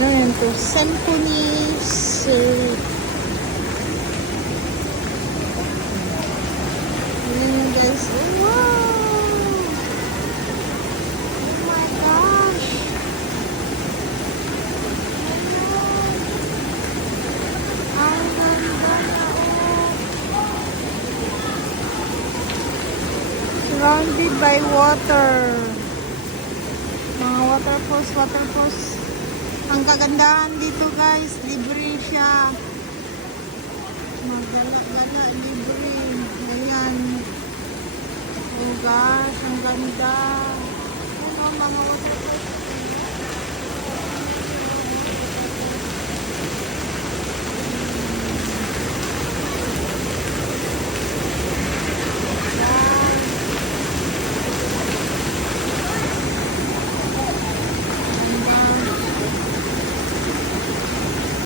Ano yun to? Symphonies. Ayan guys. Oh, wow! Oh my gosh! Ang ganda na surrounded by water. Mga waterfalls. Ang kagandahan dito guys, libre siya. Magala-gala, libre. Ayan. Oh gosh, ang ganda. Ano mga waterfalls.